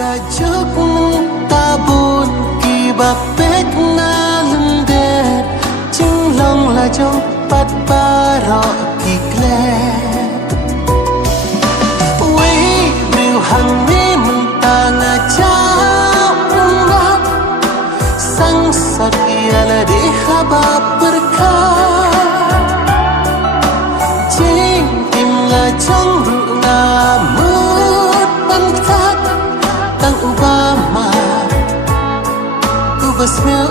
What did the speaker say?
Kajuk tabun ki bapek na lundet Ching long la jong pat barok ki kle Wei biu hang ni mentanga jauh rengat Sang sat ialah di khabab berkat Ching tim la jong ru ngamut pantat Tang Obama Ubah smell